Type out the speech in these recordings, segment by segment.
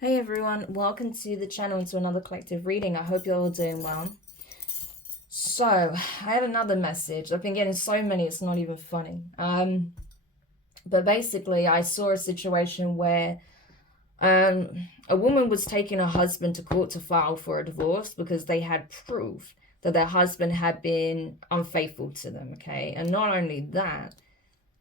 Hey everyone, welcome to the channel and to another collective reading. I hope you're all doing well. So, I had another message. I've been getting so many, it's not even funny. But basically, I saw a situation where a woman was taking her husband to court to file for a divorce because they had proof that their husband had been unfaithful to them, okay? And not only that,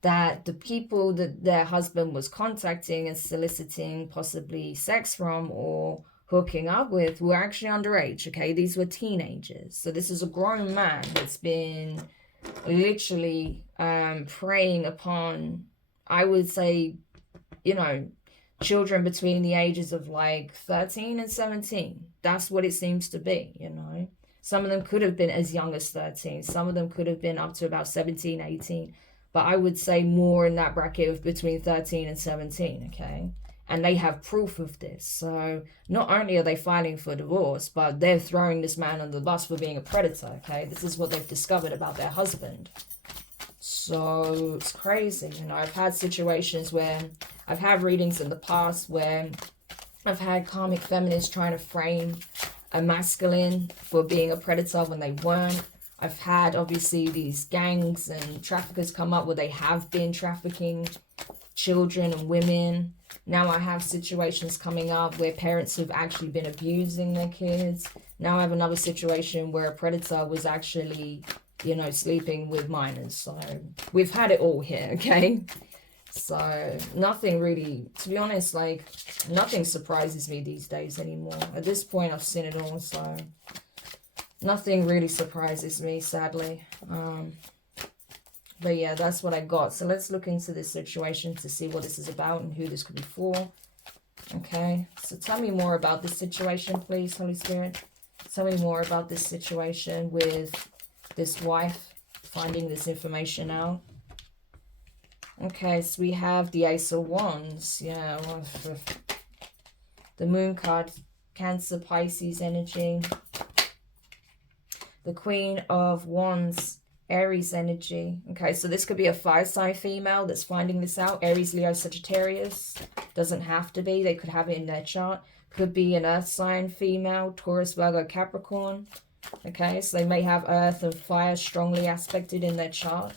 that the people that their husband was contacting and soliciting possibly sex from or hooking up with were actually underage, okay? These were teenagers. So this is a grown man that's been literally preying upon, I would say, children between the ages of like 13 and 17. That's what it seems to be. Some of them could have been as young as 13. Some of them could have been up to about 17, 18. But I would say more in that bracket of between 13 and 17, okay? And they have proof of this. So not only are they filing for divorce, but they're throwing this man under the bus for being a predator, okay? This is what they've discovered about their husband. So it's crazy. I've had situations where I've had readings in the past where I've had karmic feminists trying to frame a masculine for being a predator when they weren't. I've had, obviously, these gangs and traffickers come up where they have been trafficking children and women. Now I have situations coming up where parents have actually been abusing their kids. Now I have another situation where a predator was actually, sleeping with minors. So we've had it all here, okay? So nothing really, to be honest, like nothing surprises me these days anymore. At this point, I've seen it all, so nothing really surprises me, sadly. But yeah, that's what I got. So let's look into this situation to see what this is about and who this could be for. Okay, so tell me more about this situation, please, Holy Spirit. Tell me more about this situation with this wife finding this information out. Okay, so we have the Ace of Wands. Yeah, the Moon card, Cancer, Pisces energy. The Queen of Wands, Aries energy. Okay, so this could be a fire sign female that's finding this out. Aries, Leo, Sagittarius. Doesn't have to be. They could have it in their chart. Could be an earth sign female, Taurus, Virgo, Capricorn. Okay, so they may have earth and fire strongly aspected in their chart.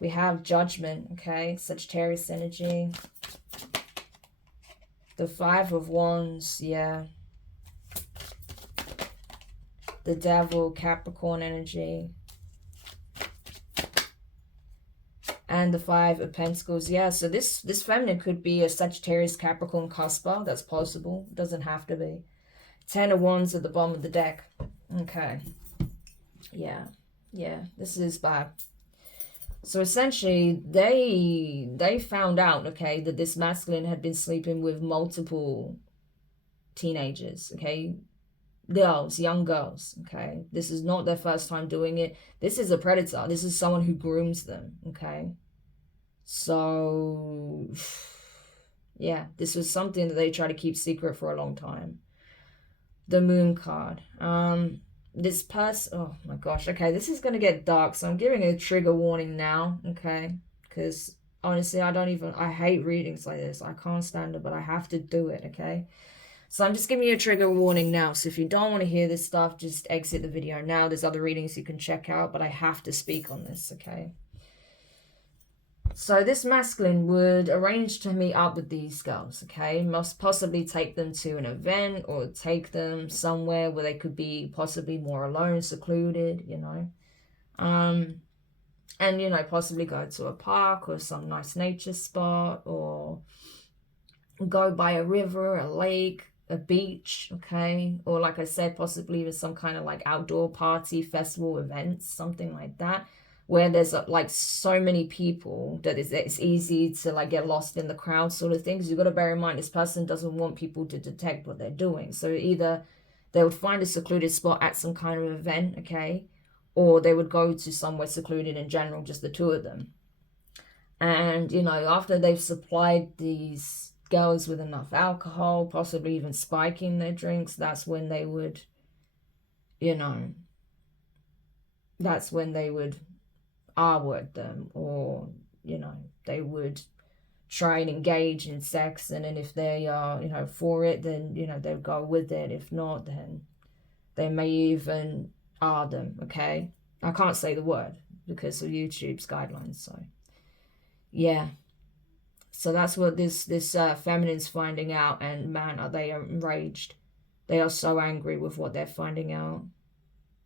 We have Judgment, okay, Sagittarius energy. The Five of Wands, yeah. The Devil, Capricorn energy. And the Five of Pentacles, yeah. So this feminine could be a Sagittarius, Capricorn, cusper. That's possible. Doesn't have to be. Ten of Wands at the bottom of the deck. Okay. Yeah. This is bad. So essentially, they found out, okay, that this masculine had been sleeping with multiple teenagers, okay, girls, young girls, okay. This is not their first time doing it. This is a predator. This is someone who grooms them, okay. So, yeah, this was something that they try to keep secret for a long time. The Moon card. This person, oh my gosh, okay, this is gonna get dark, so I'm giving a trigger warning now, okay, because honestly, I hate readings like this. I can't stand it, but I have to do it, okay. So I'm just giving you a trigger warning now, so if you don't want to hear this stuff, just exit the video now. There's other readings you can check out, but I have to speak on this, okay. So this masculine would arrange to meet up with these girls, okay? Must possibly take them to an event or take them somewhere where they could be possibly more alone, secluded, And, possibly go to a park or some nice nature spot or go by a river, a lake, a beach, okay? Or like I said, possibly even some kind of like outdoor party, festival, events, something like that, where there's like so many people that it's easy to like get lost in the crowd sort of thing. Because you've got to bear in mind, this person doesn't want people to detect what they're doing. So either they would find a secluded spot at some kind of event, okay? Or they would go to somewhere secluded in general, just the two of them. And, after they've supplied these girls with enough alcohol, possibly even spiking their drinks, that's when they would, that's when they would R-word them, or, they would try and engage in sex, and then if they are, you know, for it, then, you know, they'll go with it. If not, then they may even are them, okay? I can't say the word because of YouTube's guidelines, so yeah. So that's what this feminine's finding out, and man, are they enraged. They are so angry with what they're finding out.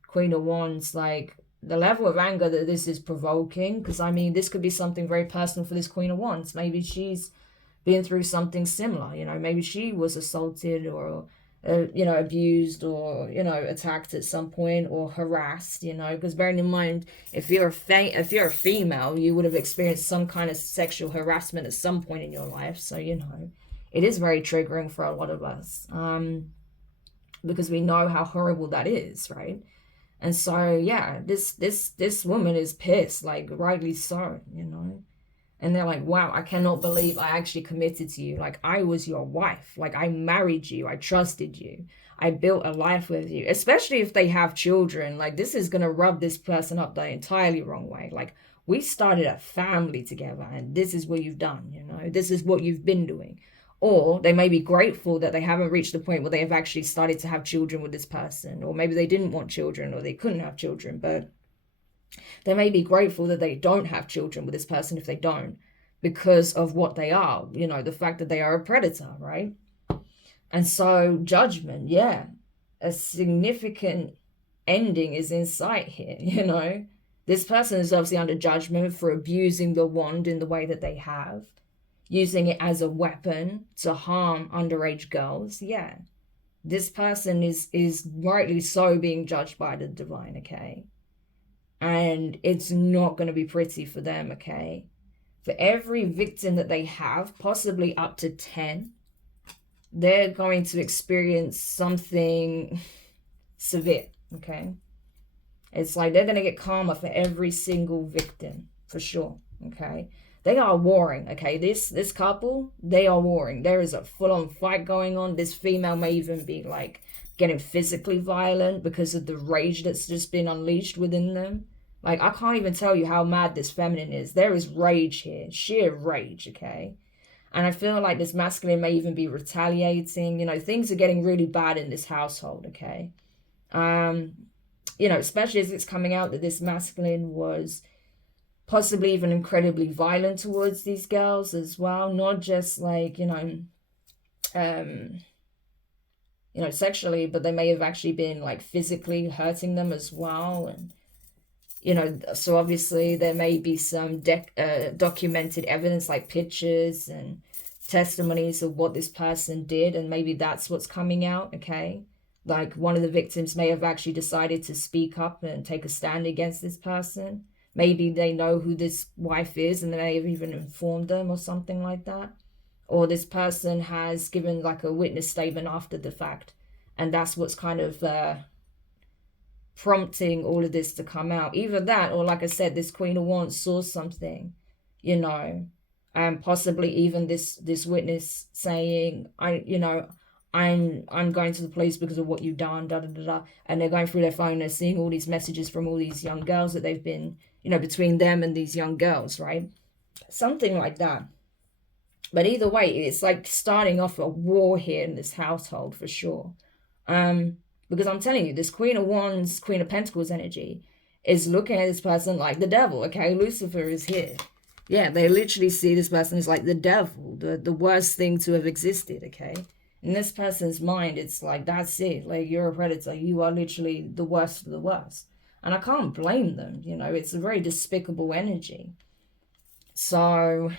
Queen of Wands, like, the level of anger that this is provoking, because I mean, this could be something very personal for this Queen of Wands. Maybe she's been through something similar, you know, maybe she was assaulted or, you know, abused or, you know, attacked at some point, or harassed, you know, because bearing in mind, if you're a female, you would have experienced some kind of sexual harassment at some point in your life. So, you know, it is very triggering for a lot of us, because we know how horrible that is, right? And so, yeah, this woman is pissed, like, rightly so, you know. And they're like, wow, I cannot believe I actually committed to you. Like, I was your wife. Like, I married you. I trusted you. I built a life with you. Especially if they have children. Like, this is going to rub this person up the entirely wrong way. Like, we started a family together, and this is what you've done, you know. This is what you've been doing. Or they may be grateful that they haven't reached the point where they have actually started to have children with this person. Or maybe they didn't want children, or they couldn't have children. But they may be grateful that they don't have children with this person if they don't, because of what they are, you know, the fact that they are a predator, right? And so, Judgment, yeah, a significant ending is in sight here, you know. This person is obviously under judgment for abusing the wand in the way that they have, using it as a weapon to harm underage girls. Yeah, this person is rightly so being judged by the divine, okay? And it's not going to be pretty for them, okay? For every victim that they have, possibly up to 10, they're going to experience something severe, okay? It's like they're going to get karma for every single victim, for sure, okay? They are warring, okay? This couple, they are warring. There is a full-on fight going on. This female may even be, like, getting physically violent because of the rage that's just been unleashed within them. Like, I can't even tell you how mad this feminine is. There is rage here, sheer rage, okay? And I feel like this masculine may even be retaliating. You know, things are getting really bad in this household, okay? You know, especially as it's coming out that this masculine was possibly even incredibly violent towards these girls as well. Not just, like, you know, sexually, but they may have actually been, like, physically hurting them as well. And, you know, so obviously there may be some documented evidence, like pictures and testimonies of what this person did, and maybe that's what's coming out, okay? Like, one of the victims may have actually decided to speak up and take a stand against this person. Maybe they know who this wife is and they may have even informed them or something like that. Or this person has given, like, a witness statement after the fact, and that's what's kind of prompting all of this to come out. Either that, or, like I said, this Queen of Wands saw something, you know, and possibly even this witness saying, I'm going to the police because of what you've done, da da da da. And they're going through their phone, they're seeing all these messages from all these young girls that they've been, you know, between them and these young girls, right? Something like that. But either way, it's like starting off a war here in this household for sure. Because I'm telling you, this Queen of Wands, Queen of Pentacles energy is looking at this person like the devil, okay? Lucifer is here. Yeah, they literally see this person as like the devil, the worst thing to have existed, okay? In this person's mind, it's like, that's it. Like, you're a predator. You are literally the worst of the worst. And I can't blame them, you know? It's a very despicable energy. So,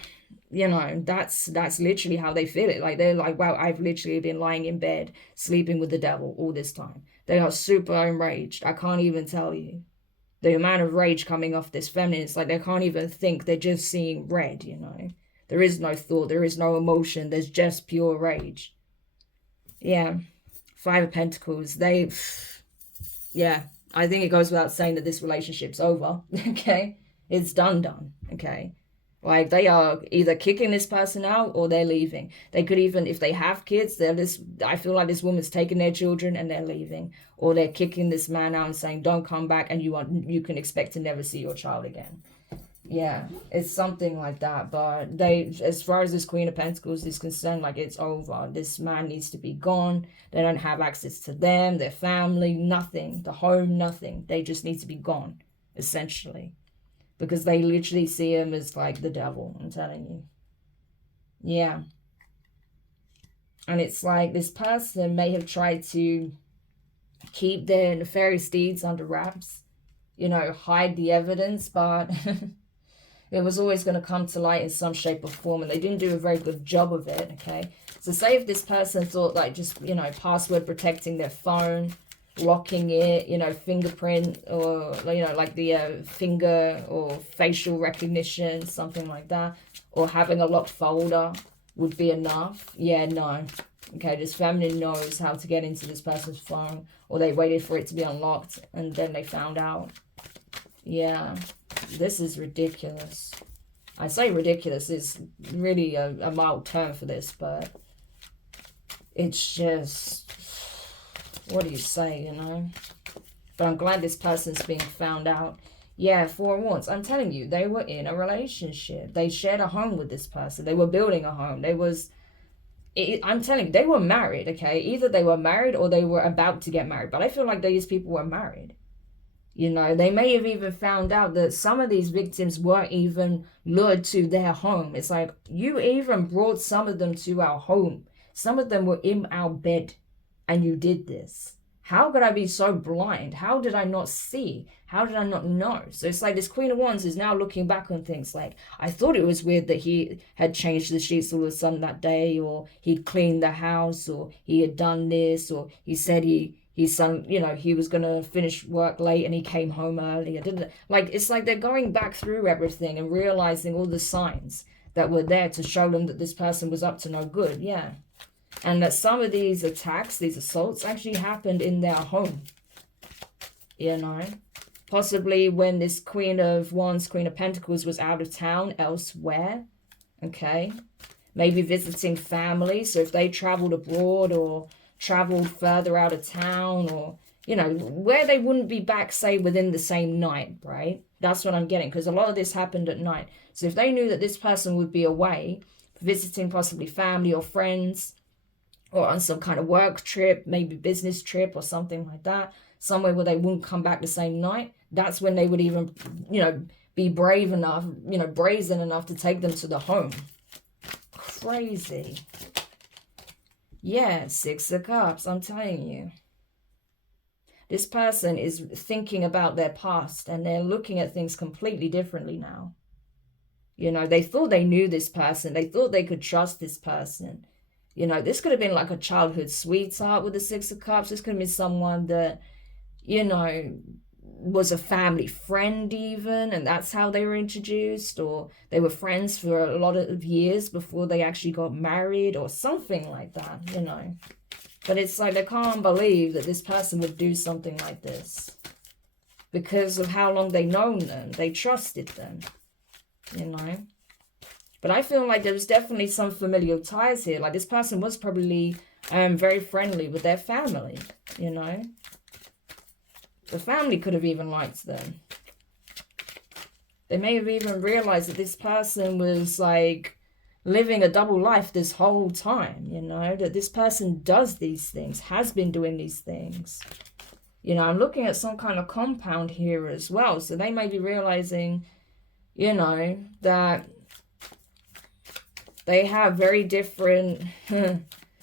you know, that's literally how they feel it. Like, they're like, wow, I've literally been lying in bed, sleeping with the devil all this time. They are super enraged. I can't even tell you. The amount of rage coming off this feminine, it's like they can't even think. They're just seeing red, you know? There is no thought. There is no emotion. There's just pure rage. Yeah. Five of Pentacles. Yeah. I think it goes without saying that this relationship's over, okay? It's done, okay? Like, they are either kicking this person out or they're leaving. They could even, if they have kids, I feel like this woman's taking their children and they're leaving. Or they're kicking this man out and saying, don't come back, and you can expect to never see your child again. Yeah, it's something like that. But they, as far as this Queen of Pentacles is concerned, like, it's over. This man needs to be gone. They don't have access to them, their family, nothing, the home, nothing. They just need to be gone, essentially, because they literally see him as like the devil. I'm telling you. Yeah. And it's like this person may have tried to keep their nefarious deeds under wraps, you know, hide the evidence, but it was always going to come to light in some shape or form, and they didn't do a very good job of it, okay? So say if this person thought, like, just, you know, password protecting their phone, locking it, you know, fingerprint, or, you know, like the finger or facial recognition, something like that, or having a locked folder would be enough. Yeah, no. Okay, this feminine knows how to get into this person's phone, or they waited for it to be unlocked and then they found out. Yeah, this is ridiculous. I say ridiculous is really a mild term for this, but it's just, what do you say, you know? But I'm glad this person's being found out. Yeah, for once, I'm telling you, they were in a relationship. They shared a home with this person. They were building a home. I'm telling you, they were married, okay? Either they were married or they were about to get married. But I feel like these people were married. You know, they may have even found out that some of these victims weren't even lured to their home. It's like, you even brought some of them to our home. Some of them were in our bed, and you did this. How could I be so blind? How did I not see? How did I not know? So it's like this Queen of Wands is now looking back on things like, I thought it was weird that he had changed the sheets all of a sudden that day, or he'd cleaned the house, or he had done this, or he said his son, you know, he was going to finish work late and he came home early. Like, it's like they're going back through everything and realizing all the signs that were there to show them that this person was up to no good. Yeah. And that some of these attacks, these assaults, actually happened in their home. You know, possibly when this Queen of Wands, Queen of Pentacles was out of town elsewhere. Okay. Maybe visiting family. So if they traveled abroad or traveled further out of town, or, you know, where they wouldn't be back, say, within the same night, right? That's what I'm getting, because a lot of this happened at night. So if they knew that this person would be away, visiting possibly family or friends, or on some kind of work trip, maybe business trip or something like that, somewhere where they wouldn't come back the same night, that's when they would even, you know, be brave enough, you know, brazen enough to take them to the home. Crazy. Yeah, Six of Cups, I'm telling you. This person is thinking about their past, and they're looking at things completely differently now. You know, they thought they knew this person. They thought they could trust this person. You know, this could have been like a childhood sweetheart with the Six of Cups. This could have been someone that, you know, was a family friend even, and that's how they were introduced, or they were friends for a lot of years before they actually got married or something like that, you know. But it's like they can't believe that this person would do something like this because of how long they known them. They trusted them, you know. But I feel like there was definitely some familial ties here. Like, this person was probably very friendly with their family, you know. The family could have even liked them. They may have even realized that this person was like living a double life this whole time, you know, that this person does these things, has been doing these things. You know, I'm looking at some kind of compound here as well. So they may be realizing, you know, that they have very different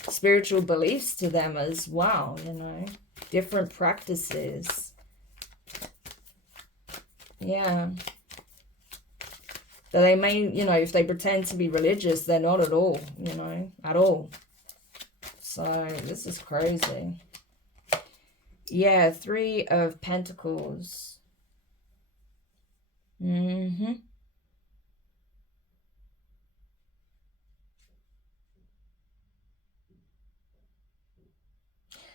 spiritual beliefs to them as well, you know, different practices. Yeah. That they may, you know, if they pretend to be religious, they're not at all, you know, at all. So this is crazy. Yeah, Three of Pentacles.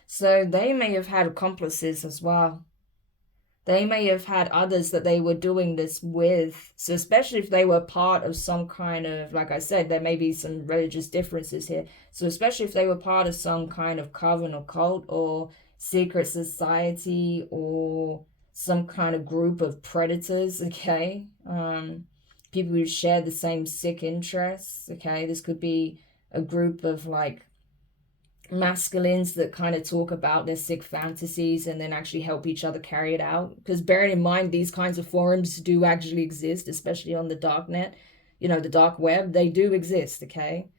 So they may have had accomplices as well. They may have had others that they were doing this with. So especially if they were part of some kind of, like I said, there may be some religious differences here. So especially if they were part of some kind of coven or cult or secret society or some kind of group of predators, okay? people who share the same sick interests, okay? This could be a group of like masculines that kind of talk about their sick fantasies and then actually help each other carry it out. Because bearing in mind, these kinds of forums do actually exist, especially on the dark net, you know, the dark web, they do exist, okay?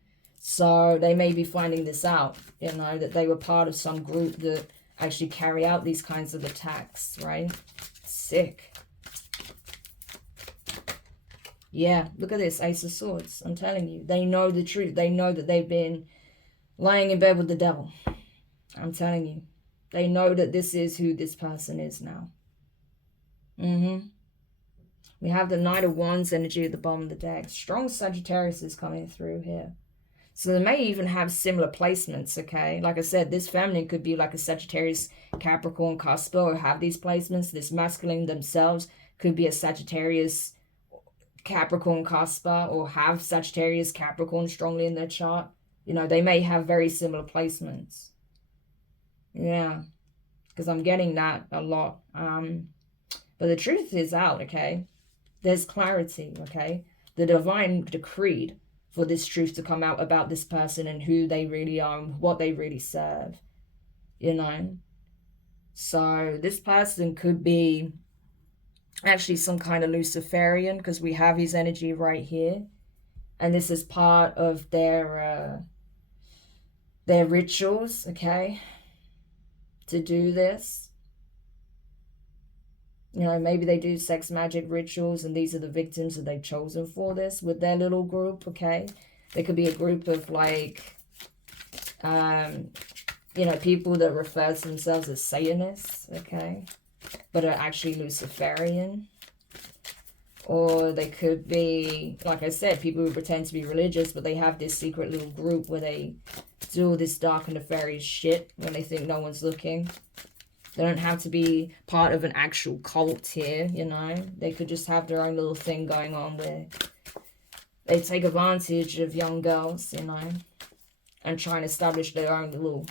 So they may be finding this out, you know, that they were part of some group that actually carry out these kinds of attacks, right? Sick. Yeah, look at this, Ace of Swords. I'm telling you, they know the truth. They know that they've been lying in bed with the devil. I'm telling you. They know that this is who this person is now. We have the Knight of Wands energy at the bottom of the deck. Strong Sagittarius is coming through here. So they may even have similar placements, okay? Like I said, this feminine could be like a Sagittarius, Capricorn, cusp, or have these placements. This masculine themselves could be a Sagittarius, Capricorn, cusp, or have Sagittarius, Capricorn strongly in their chart. You know, they may have very similar placements. Yeah, because I'm getting that a lot. But the truth is out, okay? There's clarity, okay? The divine decreed for this truth to come out about this person and who they really are and what they really serve, you know? So this person could be actually some kind of Luciferian, because we have his energy right here. And this is part of their rituals, okay? To do this. You know, maybe they do sex magic rituals and these are the victims that they've chosen for this with their little group, okay? There could be a group of like, you know, people that refer to themselves as Satanists, okay? But are actually Luciferian. Or they could be, like I said, people who pretend to be religious, but they have this secret little group where they do all this dark and nefarious shit when they think no one's looking. They don't have to be part of an actual cult here, you know. They could just have their own little thing going on where they take advantage of young girls, you know, and try and establish their own little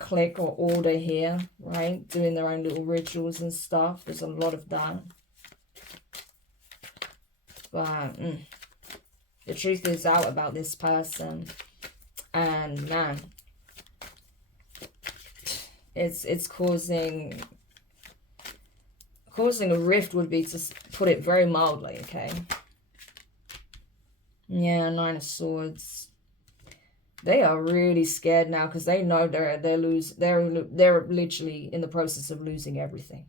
clique or order here, right? Doing their own little rituals and stuff. There's a lot of that. But the truth is out about this person. And man, it's causing a rift would be to put it very mildly, okay? Yeah, Nine of Swords. They are really scared now because they know they're literally in the process of losing everything.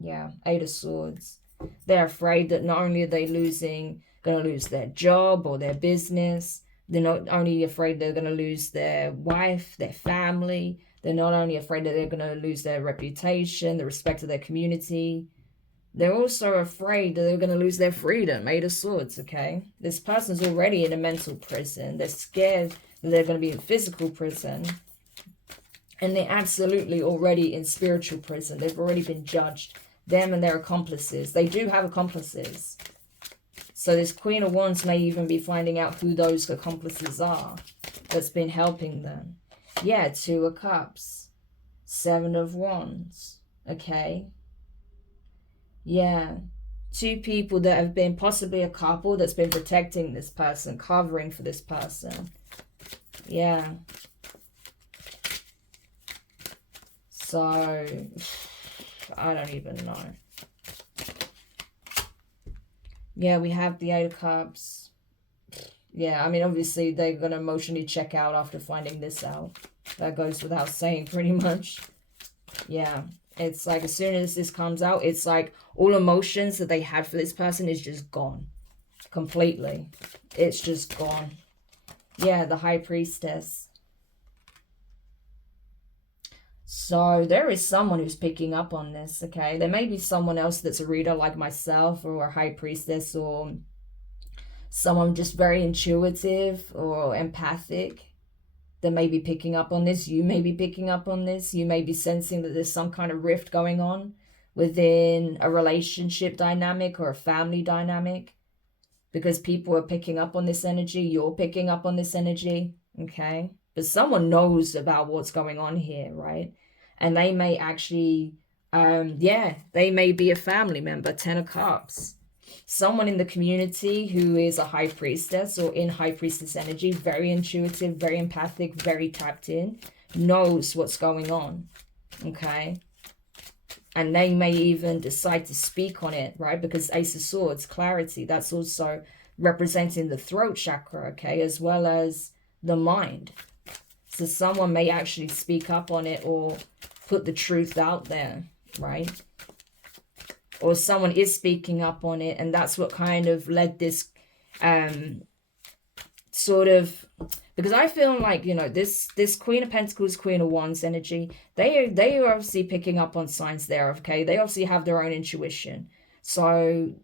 Yeah, Eight of Swords. They're afraid that not only are they gonna lose their job or their business, they're not only afraid they're gonna lose their wife, their family. They're not only afraid that they're going to lose their reputation, the respect of their community. They're also afraid that they're going to lose their freedom. Eight of Swords, okay? This person's already in a mental prison. They're scared that they're going to be in physical prison. And they're absolutely already in spiritual prison. They've already been judged. Them and their accomplices. They do have accomplices. So this Queen of Wands may even be finding out who those accomplices are that's been helping them. Yeah, Two of Cups. Seven of Wands. Okay. Yeah. Two people that have been possibly a couple that's been protecting this person, covering for this person. Yeah. So, I don't even know. Yeah, we have the Eight of Cups. Yeah, I mean, obviously, they're going to emotionally check out after finding this out. That goes without saying, pretty much. Yeah, it's like as soon as this comes out, it's like all emotions that they had for this person is just gone. Completely. It's just gone. Yeah, the High Priestess. So there is someone who's picking up on this, okay? There may be someone else that's a reader like myself or a High Priestess or someone just very intuitive or empathic that may be picking up on this. You may be picking up on this. You may be sensing that there's some kind of rift going on within a relationship dynamic or a family dynamic because people are picking up on this energy. You're picking up on this energy, okay? But someone knows about what's going on here, right? And they may actually, they may be a family member, Ten of Cups. Someone in the community who is a high priestess or in high priestess energy, very intuitive, very empathic, very tapped in, knows what's going on, okay? And they may even decide to speak on it, right? Because Ace of Swords, clarity, that's also representing the throat chakra, okay? As well as the mind. So someone may actually speak up on it or put the truth out there, right? Or someone is speaking up on it, and that's what kind of led this sort of, because I feel like, you know, this Queen of Pentacles, Queen of Wands energy, they are obviously picking up on signs there, okay? They obviously have their own intuition. So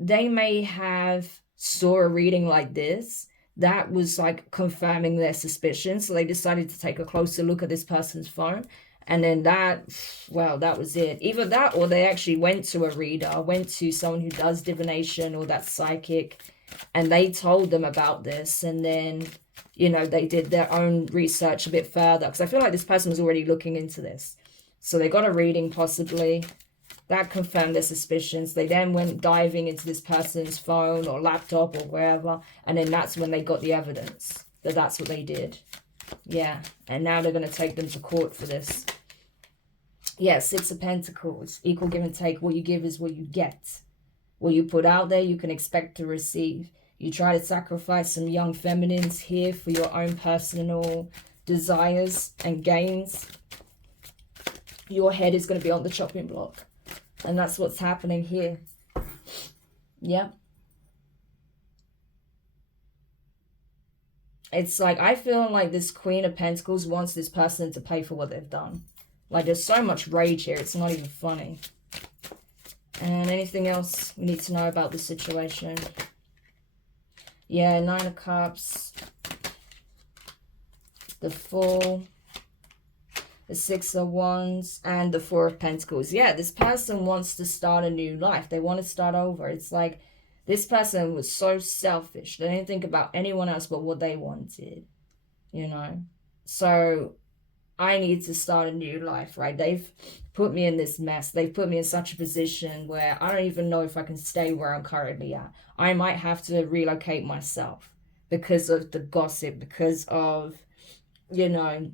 they may have saw a reading like this that was like confirming their suspicions. So they decided to take a closer look at this person's phone. And then that, well, that was it. Either that or they actually went to a reader, went to someone who does divination or that's psychic, and they told them about this. And then, you know, they did their own research a bit further. Because I feel like this person was already looking into this. So they got a reading possibly. That confirmed their suspicions. They then went diving into this person's phone or laptop or wherever. And then that's when they got the evidence that that's what they did. Yeah. And now they're going to take them to court for this. Yeah, Six of Pentacles. Equal give and take. What you give is what you get. What you put out there, you can expect to receive. You try to sacrifice some young feminines here for your own personal desires and gains. Your head is going to be on the chopping block. And that's what's happening here. Yeah. It's like, I feel like this Queen of Pentacles wants this person to pay for what they've done. Like, there's so much rage here. It's not even funny. And anything else we need to know about this situation? Yeah, Nine of Cups. The Fool. The Six of Wands and the Four of Pentacles. Yeah, this person wants to start a new life. They want to start over. It's like this person was so selfish. They didn't think about anyone else but what they wanted, you know. So I need to start a new life, right? They've put me in this mess. They've put me in such a position where I don't even know if I can stay where I'm currently at. I might have to relocate myself because of the gossip, because of, you know,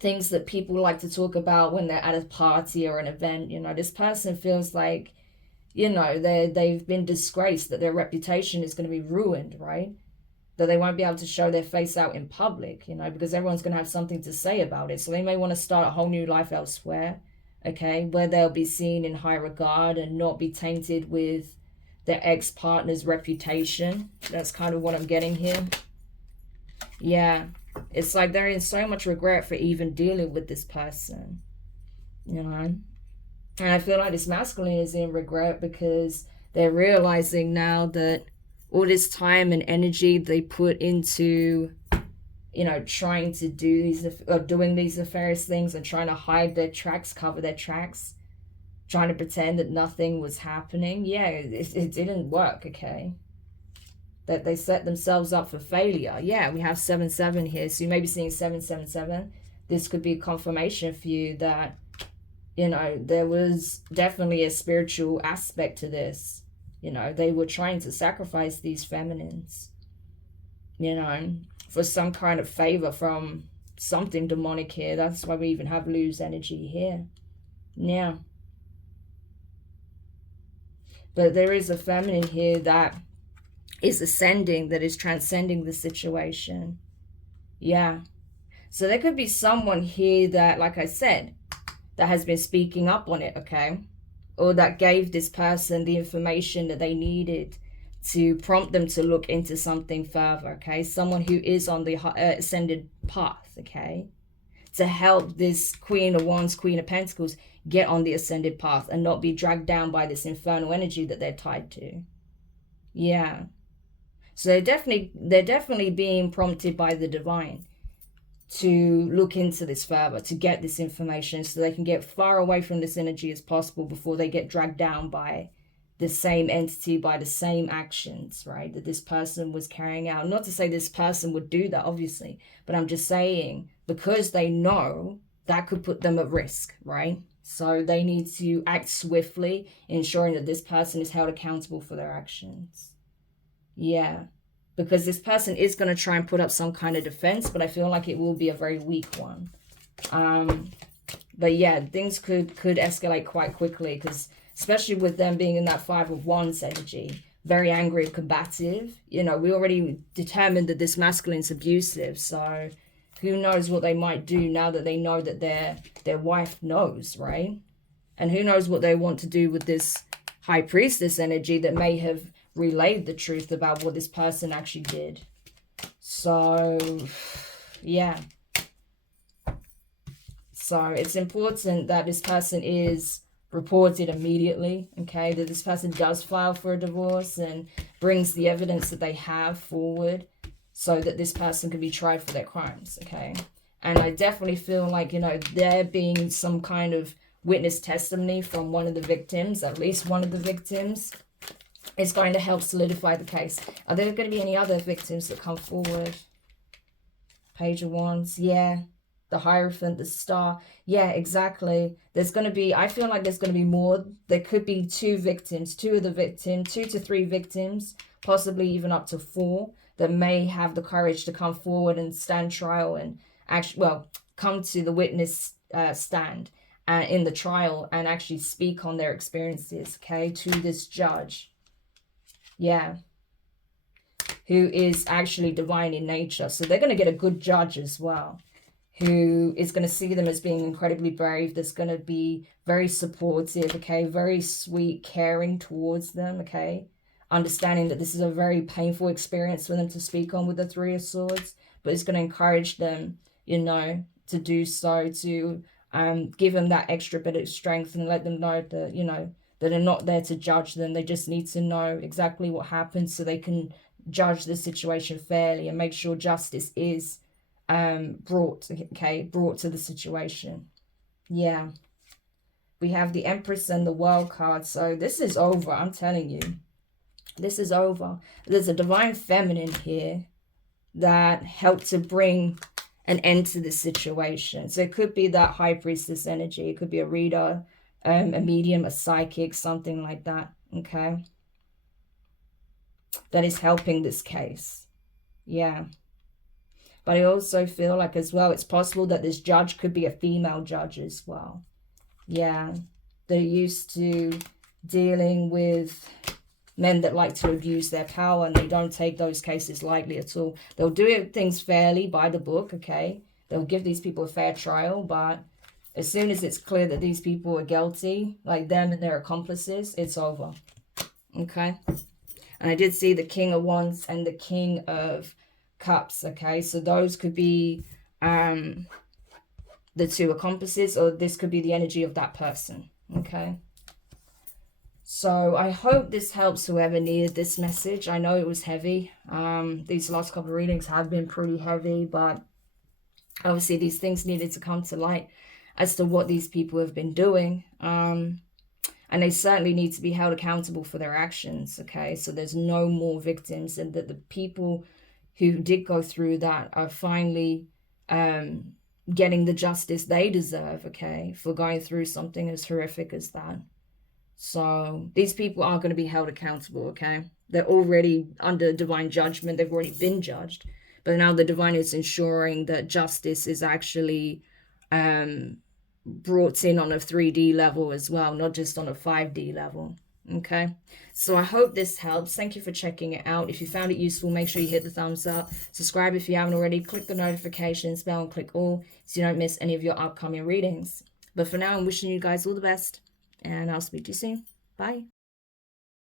things that people like to talk about when they're at a party or an event. You know, this person feels like, you know, they've been disgraced, that their reputation is going to be ruined, right? That they won't be able to show their face out in public, you know, because everyone's going to have something to say about it. So they may want to start a whole new life elsewhere, okay, where they'll be seen in high regard and not be tainted with their ex-partner's reputation. That's kind of what I'm getting here. Yeah. It's like they're in so much regret for even dealing with this person, you know. And I feel like this masculine is in regret because they're realizing now that all this time and energy they put into, you know, trying to do these, or doing these nefarious things and trying to hide their tracks, cover their tracks, trying to pretend that nothing was happening. Yeah, it didn't work, okay? That they set themselves up for failure. Yeah, we have 7-7 here. So you may be seeing 7-7-7. This could be a confirmation for you that, you know, there was definitely a spiritual aspect to this. You know, they were trying to sacrifice these feminines, you know, for some kind of favor from something demonic here. That's why we even have lose energy here. Yeah. But there is a feminine here that is ascending, that is transcending the situation. Yeah. So there could be someone here that, like I said, that has been speaking up on it, okay? Or that gave this person the information that they needed to prompt them to look into something further, okay? Someone who is on the ascended path, okay? To help this Queen of Wands, Queen of Pentacles get on the ascended path and not be dragged down by this infernal energy that they're tied to. Yeah. So they're definitely being prompted by the divine to look into this further, to get this information so they can get far away from this energy as possible before they get dragged down by the same entity, by the same actions, right, that this person was carrying out. Not to say this person would do that, obviously, but I'm just saying because they know that could put them at risk, right? So they need to act swiftly, ensuring that this person is held accountable for their actions. Yeah, because this person is going to try and put up some kind of defense, but I feel like it will be a very weak one. But yeah, things could escalate quite quickly, because especially with them being in that Five of Wands energy, very angry and combative. You know, we already determined that this masculine's abusive, so who knows what they might do now that they know that their wife knows, right? And who knows what they want to do with this High Priestess energy that may have relayed the truth about what this person actually did. So, yeah. So it's important that this person is reported immediately, okay? That this person does file for a divorce and brings the evidence that they have forward, so that this person can be tried for their crimes, okay? And I definitely feel like, you know, there being some kind of witness testimony from one of the victims, at least one of the victims, is going to help solidify the case. Are there going to be any other victims that come forward? Page of Wands, yeah. The Hierophant, the Star, yeah, exactly. There's going to be, I feel like there's going to be more. There could be 2 victims, 2 of the victims, 2 to 3 victims, possibly even up to 4, that may have the courage to come forward and stand trial and actually, well, come to the witness stand in the trial and actually speak on their experiences, okay, to this judge. Yeah. Who is actually divine in nature. So they're going to get a good judge as well, who is going to see them as being incredibly brave, that's going to be very supportive, okay, very sweet, caring towards them, okay, understanding that this is a very painful experience for them to speak on with the Three of Swords, but it's going to encourage them, you know, to do so, to give them that extra bit of strength and let them know that, you know, that they're not there to judge them. They just need to know exactly what happened so they can judge the situation fairly and make sure justice is brought to the situation. Yeah, we have the Empress and the World card. So this is over, I'm telling you, this is over. There's a divine feminine here that helped to bring an end to this situation. So it could be that High Priestess energy, it could be a reader, a medium, a psychic, something like that, okay, that is helping this case. Yeah. But I also feel like as well, it's possible that this judge could be a female judge as well. Yeah. They're used to dealing with men that like to abuse their power, and they don't take those cases lightly at all. They'll do things fairly by the book, okay? They'll give these people a fair trial, but as soon as it's clear that these people are guilty, like them and their accomplices, it's over, okay? And I did see the King of Wands and the King of Cups, okay? So those could be the 2 accomplices, or this could be the energy of that person, okay? So I hope this helps whoever needed this message. I know it was heavy. These last couple of readings have been pretty heavy, but obviously these things needed to come to light as to what these people have been doing. And they certainly need to be held accountable for their actions, okay? So there's no more victims, and that the people who did go through that are finally getting the justice they deserve, okay, for going through something as horrific as that. So these people are going to be held accountable, okay? They're already under divine judgment. They've already been judged. But now the divine is ensuring that justice is actually brought in on a 3D level as well, not just on a 5D level, okay? So I hope this helps. Thank you for checking it out. If you found it useful, make sure you hit the thumbs up. Subscribe if you haven't already. Click the notifications bell and click all so you don't miss any of your upcoming readings. But for now, I'm wishing you guys all the best, and I'll speak to you soon. Bye.